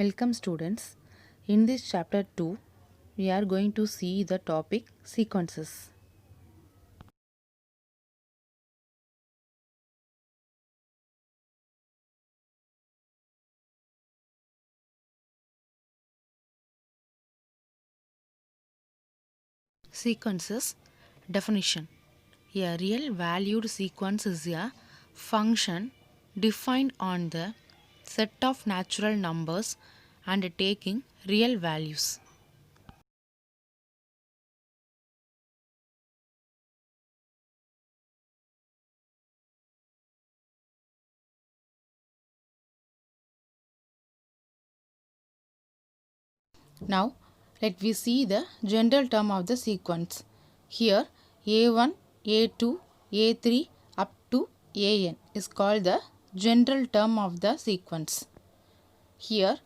Welcome students. In this chapter 2, we are going to see the topic sequences. Sequences definition. A real valued sequence is a function defined on the set of natural numbers and taking real values. Now, let we see the general term of the sequence. Here, A1, A2, A3 up to AN is called the general term of the sequence. Here,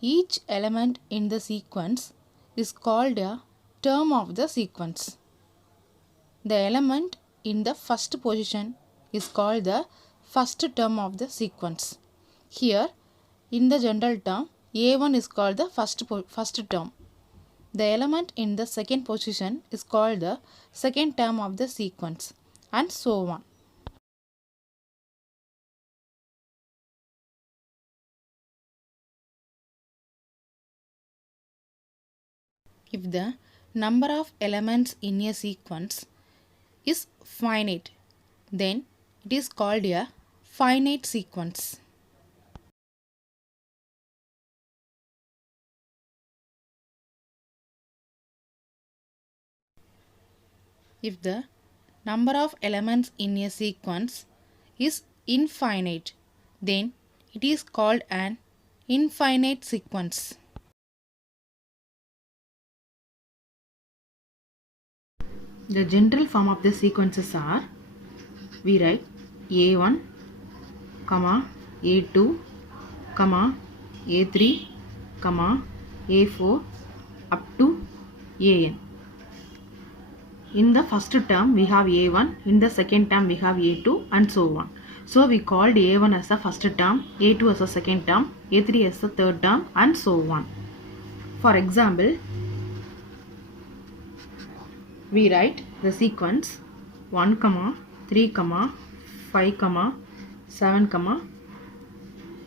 each element in the sequence is called a term of the sequence. The element in the first position is called the first term of the sequence. Here, in the general term, A1 is called the first term. The element in the second position is called the second term of the sequence, and so on. If the number of elements in a sequence is finite, then it is called a finite sequence. If the number of elements in a sequence is infinite, then it is called an infinite sequence. The general form of the sequences are, we write A1, A2, A3, A4 up to AN. In the first term we have A1, in the second term we have A2, and so on. So we called A1 as the first term, A2 as the second term, A3 as the third term, and so on. For example, we write the sequence 1, 3, 5, 7,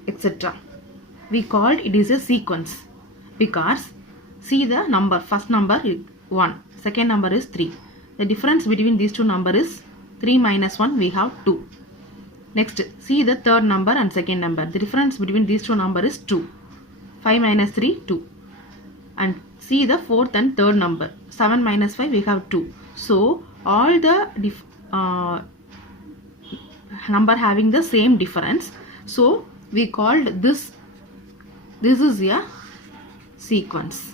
etc. We called it is a sequence because see the number, first number is 1, second number is 3. The difference between these two numbers is 3 minus 1, we have 2. Next, see the third number and second number. The difference between these two numbers is 2. 5 minus 3, 2. And see the fourth and third number. 7 minus 5, we have 2. So, all the number having the same difference. So, we called this is a sequence.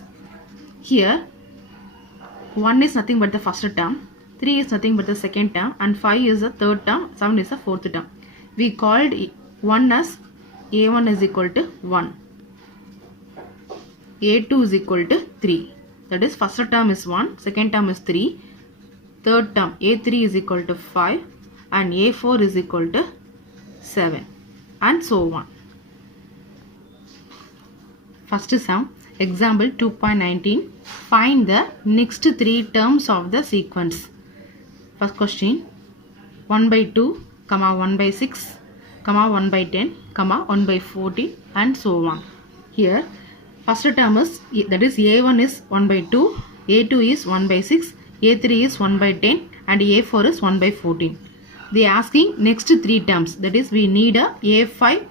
Here, 1 is nothing but the first term, 3 is nothing but the second term, and 5 is the third term, 7 is the fourth term. We called 1 as A1 is equal to 1, A2 is equal to 3. That is, first term is 1, second term is 3, third term A3 is equal to 5, and A4 is equal to 7, and so on. First sum, example 2.19. Find the next three terms of the sequence. First question, 1 by 2, 1 by 6, 1 by 10, 1 by 14, and so on. Here, first term is, that is A1 is 1 by 2, A2 is 1 by 6, A3 is 1 by 10, and A4 is 1 by 14. They are asking next three terms, that is we need a A5,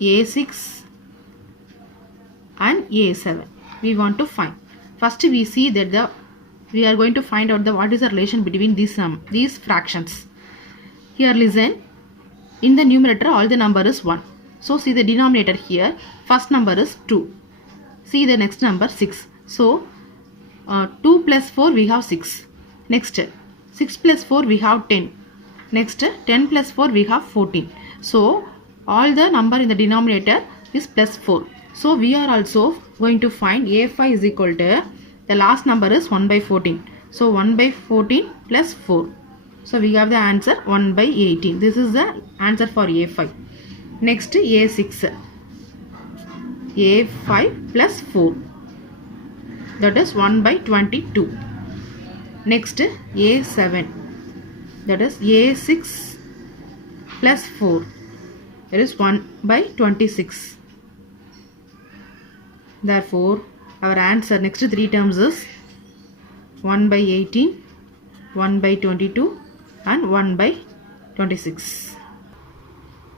A6, and A7. We want to find. First we see that we are going to find out what is the relation between these fractions. Here listen, in the numerator all the number is 1. So see the denominator here, first number is 2. See the next number 6. So 2 plus 4 we have 6. Next 6 plus 4 we have 10. Next 10 plus 4 we have 14. So all the number in the denominator is plus 4. So we are also going to find A5 is equal to, the last number is 1 by 14. So 1 by 14 plus 4. So we have the answer 1 by 18. This is the answer for A5. Next A6. A5 plus 4. That is 1 by 22. Next A7. That is A6 plus 4. That is 1 by 26. Therefore, our answer next 3 terms is 1 by 18, 1 by 22 and 1 by 26.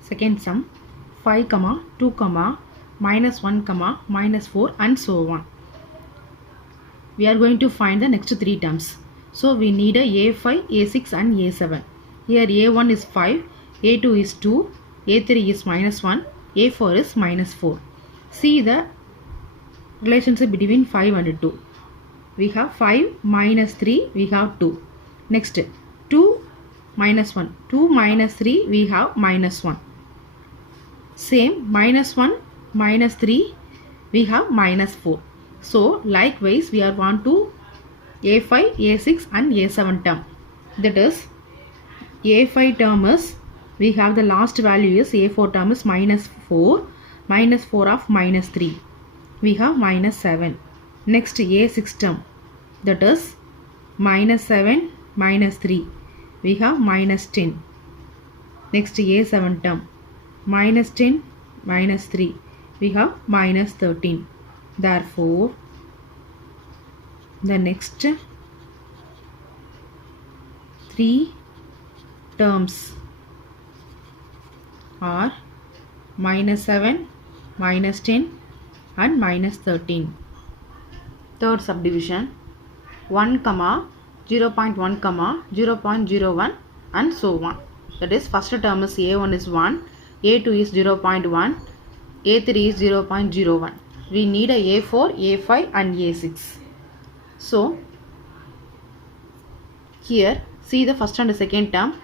Second sum, 5, 2, minus 1, minus 4 and so on. We are going to find the next 3 terms. So we need a A5, A6 and A7. Here A1 is 5, A2 is 2, A3 is minus 1, A4 is minus 4. See the relationship between 5 and 2. We have 5 minus 3, we have 2. Next 2 minus 1, 2 minus 3, we have minus 1. Same, minus 1 minus 3, we have minus 4. So likewise we are want to A5, A6 and A7 term. That is A5 term is, we have the last value is A4 term is minus 4 of minus 3. We have minus 7. Next A6 term, that is minus 7 minus 3. We have minus 10. Next A7 term, minus 10 minus 3. We have minus 13. Therefore, the next 3 terms are minus 7, minus 10 and minus 13. Third subdivision, 1, 0.1, 0.01 and so on. That is, first term is A1 is 1, A2 is 0.1, A3 is 0.01. We need a A4, A5 and A6. So, here see the first and the second term,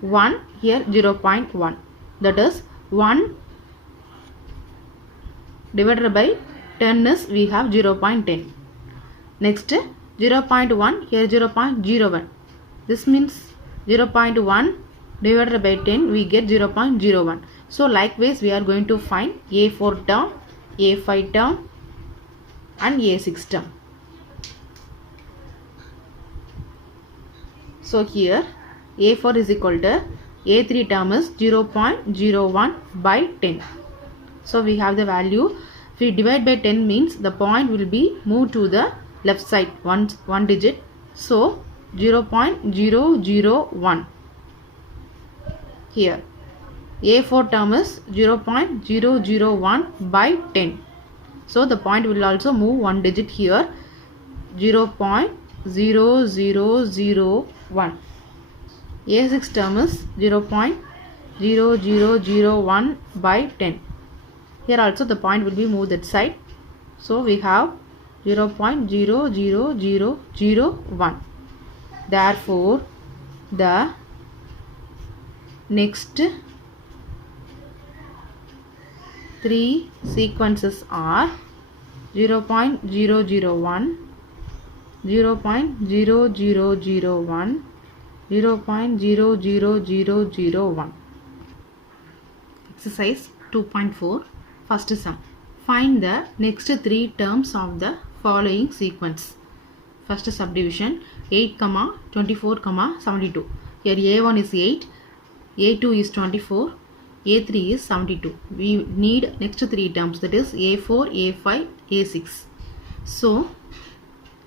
1, here 0.1. That is 1 divided by 10 is we have 0.10. Next 0.1, here 0.01. This means 0.1 divided by 10 we get 0.01. So likewise we are going to find A4 term, A5 term and A6 term. So here A4 is equal to A3 term is 0.01 by 10. So we have the value. If we divide by 10 means the point will be moved to the left side one digit. So 0.001. Here A4 term is 0.001 by 10. So the point will also move one digit here, 0.0001. A6 term is 0.0001 by 10. Here also the point will be moved that side. So we have 0.00001. Therefore, the next 3 sequences are 0.001, 0.0001, 0.00001. Exercise 2.4. First sum. Find the next 3 terms of the following sequence. First subdivision, 8, 24, 72. Here A1 is 8, A2 is 24, A3 is 72. We need next 3 terms, that is A4, A5, A6. So,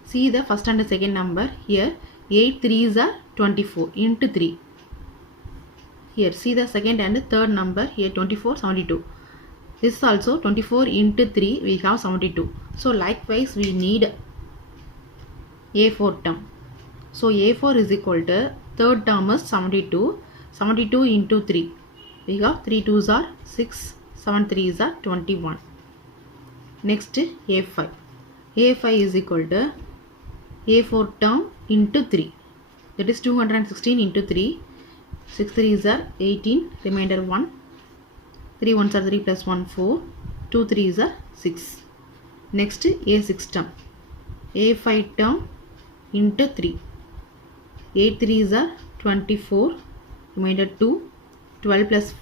see the first and the second number here. 8 3s are 24 into 3. Here see the second and third number here, 24, 72. This is also 24 into 3, we have 72. So likewise we need A4 term. So A4 is equal to third term is 72. 72 into 3. We have 3 2s are 6, 7 3s are 21. Next A5. A5 is equal to A4 term into 3. That is 216 into 3. 6 3s are 18, remainder 1. 3 1s are 3 plus 1 4. 2 3s are 6. Next A6 term. A5 term into 3. 8 3s are 24, remainder 2. 12 plus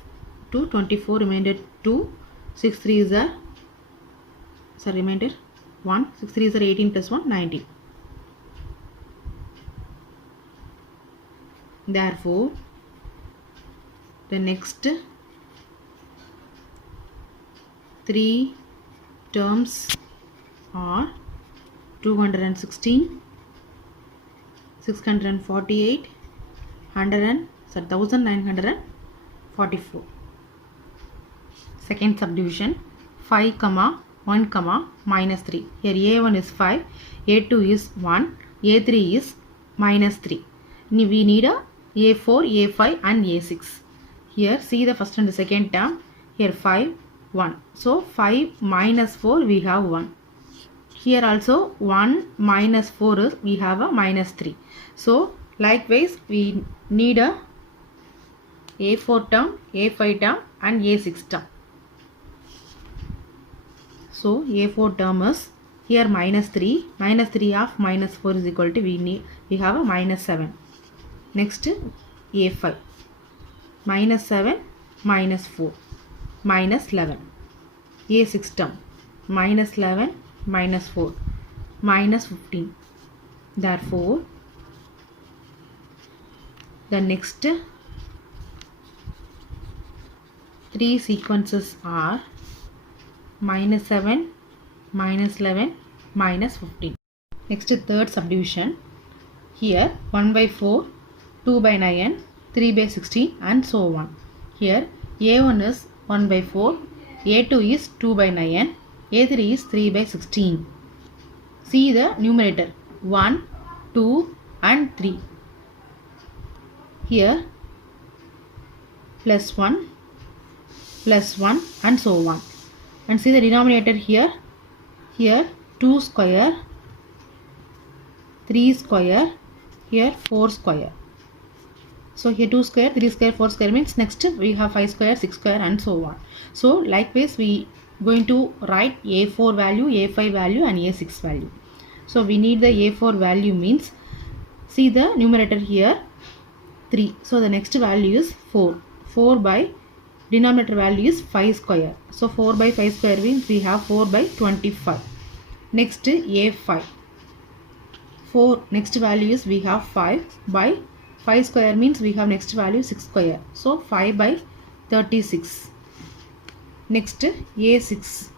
2, 24, remainder 2. 6 3s are So remainder 1, 6 3 are 18 plus 1, 19. Therefore, the next 3 terms are 216, 648, 1944. Second subdivision 5, 1, minus 3. Here A1 is 5, A2 is 1, A3 is minus 3. We need a A4, A5 and A6. Here see the first and the second term. Here 5, 1. So 5 minus 4 we have 1. Here also 1 minus 4 is we have a minus 3. So likewise we need a A4 term, A5 term and A6 term. So A4 term is here minus 3. Minus 3 of minus 4 is equal to we have a minus 7. Next A5. Minus 7 minus 4 minus 11. A6 term minus 11 minus 4 minus 15. Therefore, the next 3 sequences are minus 7, minus 11, minus 15. Next third subdivision. Here 1 by 4, 2 by 9, 3 by 16 and so on. Here A1 is 1 by 4, A2 is 2 by 9, A3 is 3 by 16. See the numerator 1, 2 and 3. Here plus 1 and so on. And see the denominator here. Here 2 square, 3 square, here 4 square. So here 2 square, 3 square, 4 square means next we have 5 square, 6 square and so on. So likewise we going to write A4 value, A5 value and A6 value. So we need the A4 value means see the numerator here 3. So the next value is 4. 4 by denominator value is 5 square. So 4 by 5 square means we have 4 by 25. Next A5. 4 next value is we have 5 by 5 square means we have next value 6 square. So 5 by 36. Next A6.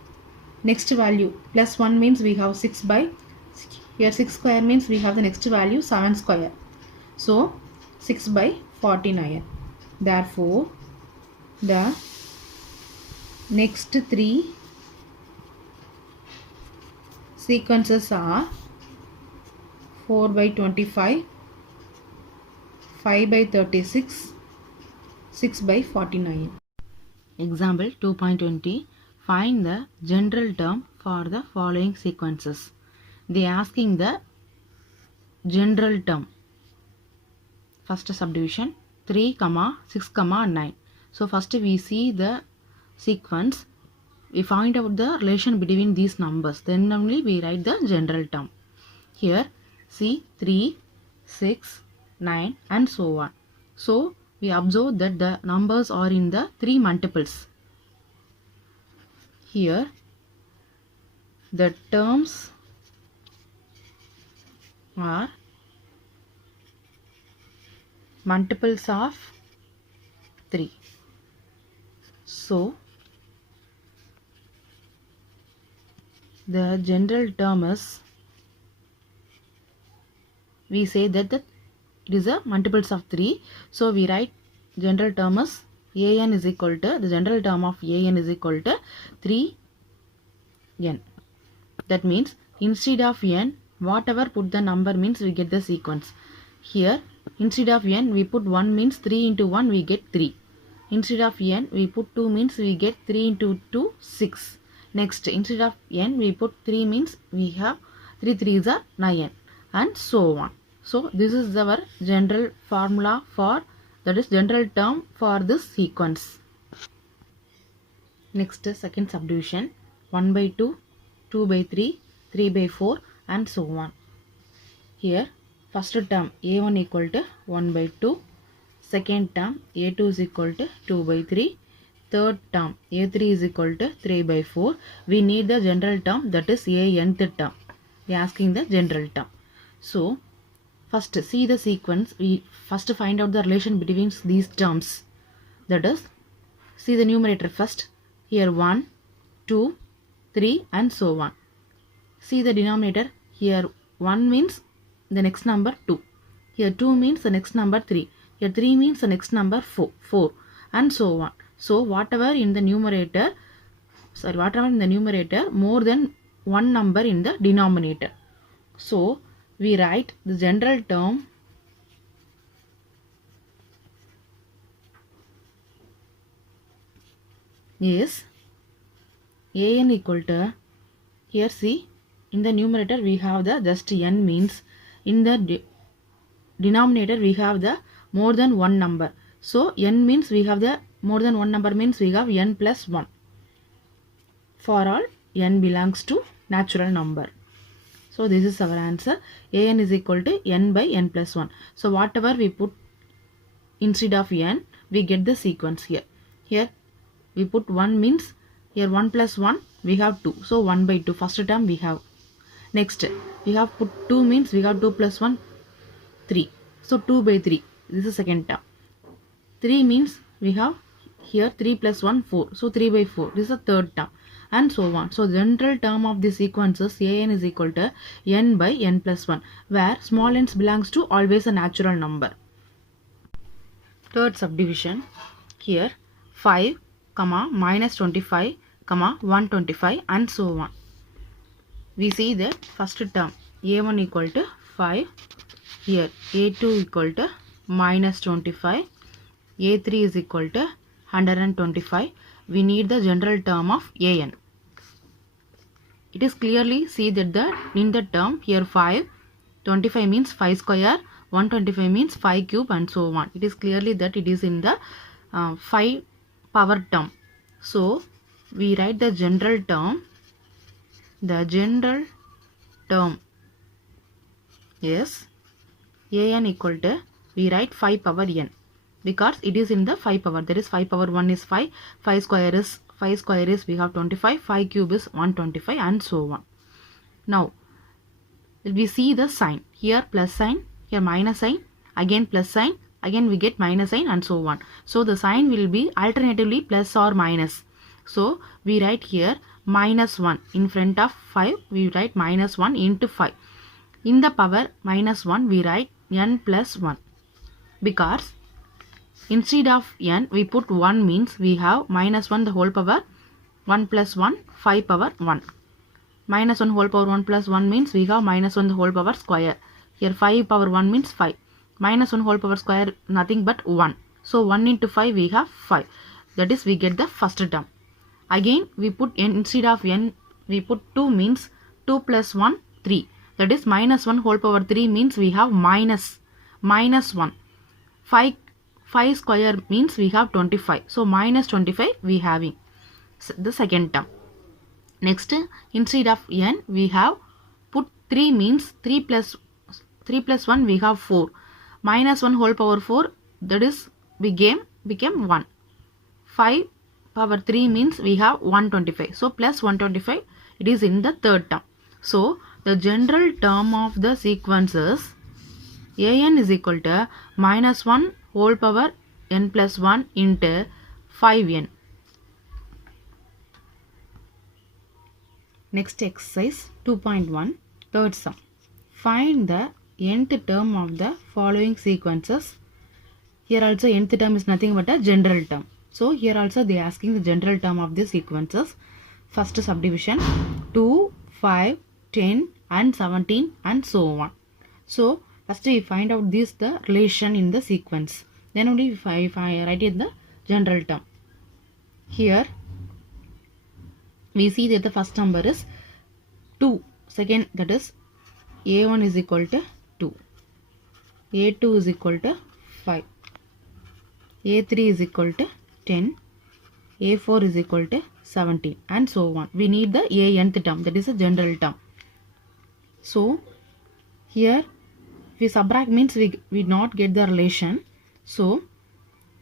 Next value plus 1 means we have 6 by here 6 square means we have the next value 7 square. So 6 by 49. Therefore, the next 3 sequences are 4 by 25, 5 by 36, 6 by 49. Example 2.20. Find the general term for the following sequences. They are asking the general term. First subdivision 3, 6, 9. So first we see the sequence. We find out the relation between these numbers. Then only we write the general term. Here see 3, 6, 9 and so on. So we observe that the numbers are in the 3 multiples. Here the terms are multiples of 3. So the general term is, we say that it is a multiples of 3. So we write general term as an is equal to, the general term of an is equal to 3n. That means instead of n, whatever put the number means we get the sequence. Here instead of n we put 1 means 3 into 1 we get 3. Instead of n we put 2 means we get 3 into 2 6. Next instead of n we put 3 means we have 3 3s are 9 and so on. So this is our general formula for, that is general term for this sequence. Next second subdivision 1 by 2, 2 by 3, 3 by 4 and so on. Here first term a1 equal to 1 by 2, second term a2 is equal to 2 by 3, third term. A3 is equal to 3 by 4. We need the general term, that is nth term. We are asking the general term. So first see the sequence. We first find out the relation between these terms. That is, see the numerator first. Here 1, 2, 3 and so on. See the denominator. Here 1 means the next number 2. Here 2 means the next number 3. Here 3 means the next number 4 and so on. So whatever in the numerator, more than one number in the denominator. So we write the general term is an equal to, here see, in the numerator we have the just n, means in the denominator we have the more than one number. So n means we have the more than one number, means we have n plus 1. For all n belongs to natural number. So this is our answer. An is equal to n by n plus 1. So whatever we put instead of n, we get the sequence here. Here we put 1 means here 1 plus 1 we have 2. So 1 by 2 first term we have. Next we have put 2 means we have 2 plus 1 3. So 2 by 3, this is second term. 3 means we have here 3 plus 1 4. So 3 by 4, this is the third term and so on. So general term of the sequence is an is equal to n by n plus 1, where small n's belongs to always a natural number. Third subdivision, here 5, minus 25, 125 and so on. We see that first term a1 equal to 5, here a2 equal to minus 25, a3 is equal to 125. We need the general term of an. It is clearly see that in the term here 5, 25 means 5 square, 125 means 5 cube and so on. It is clearly that it is in the 5 power term. So we write the general term. The general term is an equal to, we write 5 power n, because it is in the 5 power. That is 5 power 1 is 5, 5 square is we have 25, 5 cube is 125 and so on. Now we see the sign. Here plus sign, here minus sign, again plus sign, again we get minus sign and so on. So the sign will be alternatively plus or minus. So we write here minus 1 in front of 5, we write minus 1 into 5. In the power minus 1 we write n plus 1, because instead of n we put 1 means we have minus 1 the whole power 1 plus 1 5 power 1. Minus 1 whole power 1 plus 1 means we have minus 1 the whole power square. Here 5 power 1 means 5. Minus 1 whole power square nothing but 1. So 1 into 5 we have 5. That is we get the first term. Again we put n instead of n we put 2 means 2 plus 1 3. That is minus 1 whole power 3 means we have minus 1. 5 square means we have 25. So minus 25 we having the second term. Next instead of n we have put 3 means 3 plus 1 we have 4. Minus 1 whole power 4, that is became 1. 5 power 3 means we have 125. So plus 125, it is in the third term. So the general term of the sequence is an is equal to minus 1 whole power n plus 1 into 5n. Next exercise 2.1, third sum. Find the nth term of the following sequences. Here also nth term is nothing but a general term. So here also they are asking the general term of the sequences. First subdivision 2, 5, 10 and 17 and so on. So first we find out this the relation in the sequence. Then only if I write in the general term. Here we see that the first number is 2. Second, that is a1 is equal to 2. a2 is equal to 5. a3 is equal to 10. a4 is equal to 17 and so on. We need the nth term, that is a general term. So here we subtract means we not get the relation. So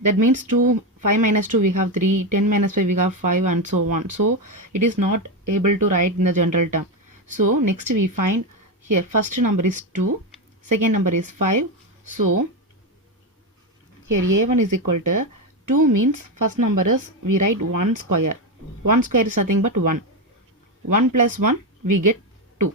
That means 2, 5 minus 2 we have 3, 10 minus 5 we have 5 and so on. So it is not able to write in the general term. So next we find here first number is 2, second number is 5. So here a1 is equal to 2 means first number is we write 1 square. 1 square is nothing but 1. 1 plus 1 we get 2.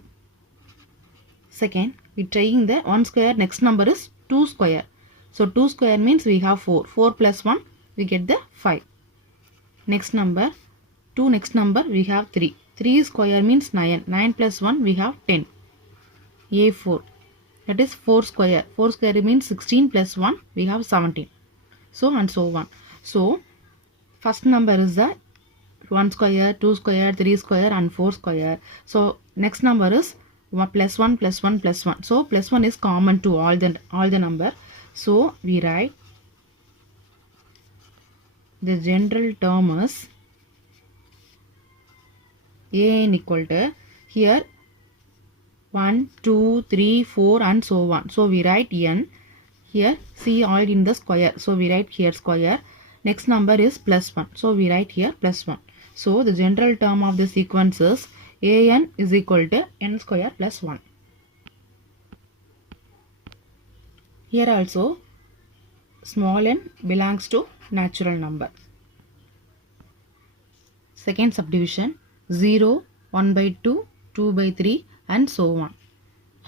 Second we trying the 1 square, next number is 2 square. So 2 square means we have 4. 4 plus 1 we get the 5. Next number 2, next number we have 3. 3 square means 9. 9 plus 1 we have 10. A4 that is 4 square. 4 square means 16 plus 1 we have 17. So and so on. So first number is the 1 square, 2 square, 3 square and 4 square. So next number is 1 plus 1 plus 1 plus 1. So plus 1 is common to all the number. So we write the general term is an equal to here 1, 2, 3, 4 and so on. So we write n. Here see all in the square. So we write here square. Next number is plus 1. So we write here plus 1. So the general term of the sequence is an is equal to n square plus 1. Here also small n belongs to natural number. Second subdivision 0, 1 by 2, 2 by 3 and so on.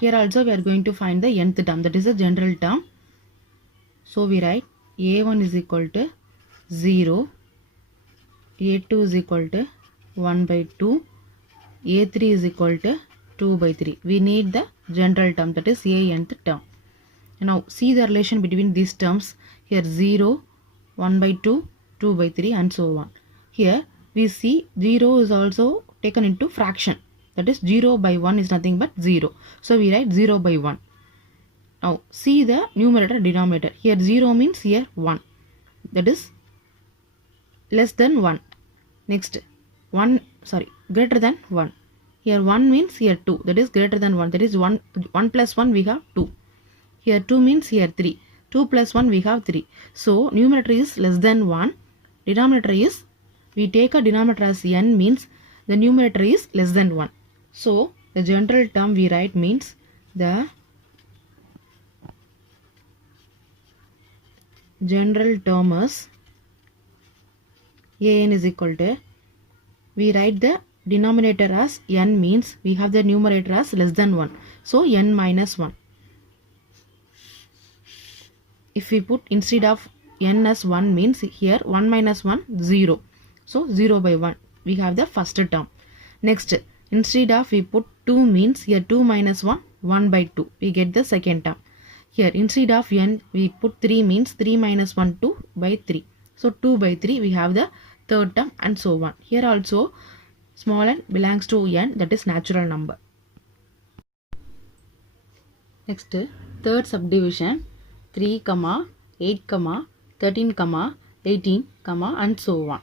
Here also we are going to find the nth term, that is a general term. So we write a1 is equal to 0, a2 is equal to 1 by 2, a3 is equal to 2 by 3. We need the general term, that is a nth term. Now see the relation between these terms. Here 0, 1 by 2, 2 by 3 and so on. Here we see 0 is also taken into fraction. That is 0 by 1 is nothing but 0. So we write 0 by 1. Now see the numerator denominator. Here 0 means here 1. That is less than 1. Next greater than 1. Here 1 means here 2. That is greater than 1. That is 1 plus 1 we have 2. Here 2 means here 3. 2 plus 1 we have 3. So numerator is less than 1. Denominator is, we take a denominator as n means the numerator is less than 1. So the general term we write means the general term is an is equal to, we write the denominator as n means we have the numerator as less than 1. So n minus 1. If we put instead of n as 1 means here 1 minus 1 0. So 0 by 1 we have the first term. Next instead of we put 2 means here 2 minus 1 1 by 2 we get the second term. Here instead of n we put 3 means 3 minus 1 2 by 3. So 2 by 3 we have the third term and so on. Here also small n belongs to n, that is natural number. Next third subdivision 3, 8, 13, 18, and so on.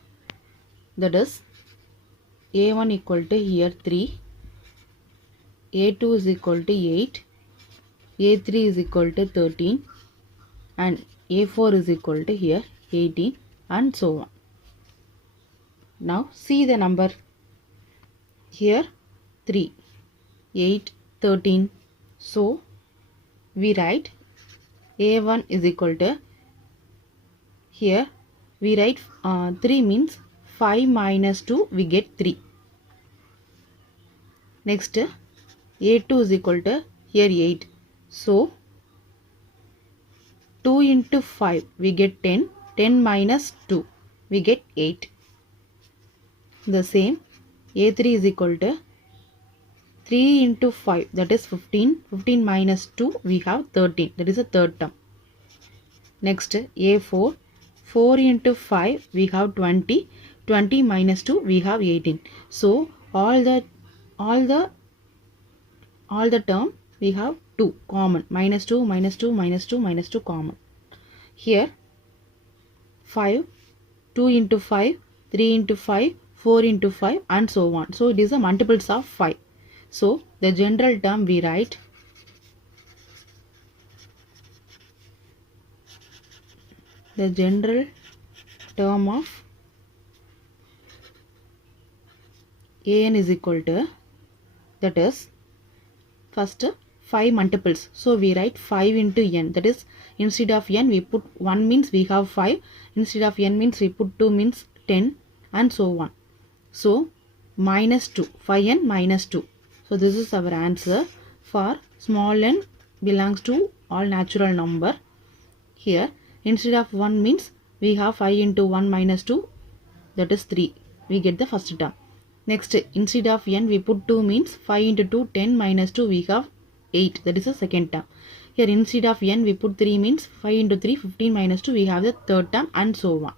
That is a1 equal to here 3, a2 is equal to 8, a3 is equal to 13 and a4 is equal to here 18 and so on. Now see the number here 3, 8, 13. So we write a1 is equal to, here we write 3 means 5 minus 2 we get 3. Next a2 is equal to here 8. So 2 into 5 we get 10. 10 minus 2 we get 8. The same a3 is equal to 3 into 5 that is 15. 15 minus 2 we have 13. That is the third term. Next a4. 4 into 5 we have 20. 20 minus 2 we have 18. So all the term we have 2 common. Minus 2, minus 2, minus 2, minus 2 common. Here 5. 2 into 5. 3 into 5. 4 into 5 and so on. So it is a multiples of 5. So the general term we write the general term of an is equal to, that is first 5 multiples. So we write 5 into n, that is instead of n we put 1 means we have 5, instead of n means we put 2 means 10, and so on. So minus 2, 5n minus 2. So this is our answer for small n belongs to all natural number. Here instead of 1 means we have 5 into 1 minus 2, that is 3. We get the first term. Next, instead of n we put 2 means 5 into 2, 10 minus 2, we have 8, that is the second term. Here instead of n we put 3 means 5 into 3, 15 minus 2, we have the third term, and so on.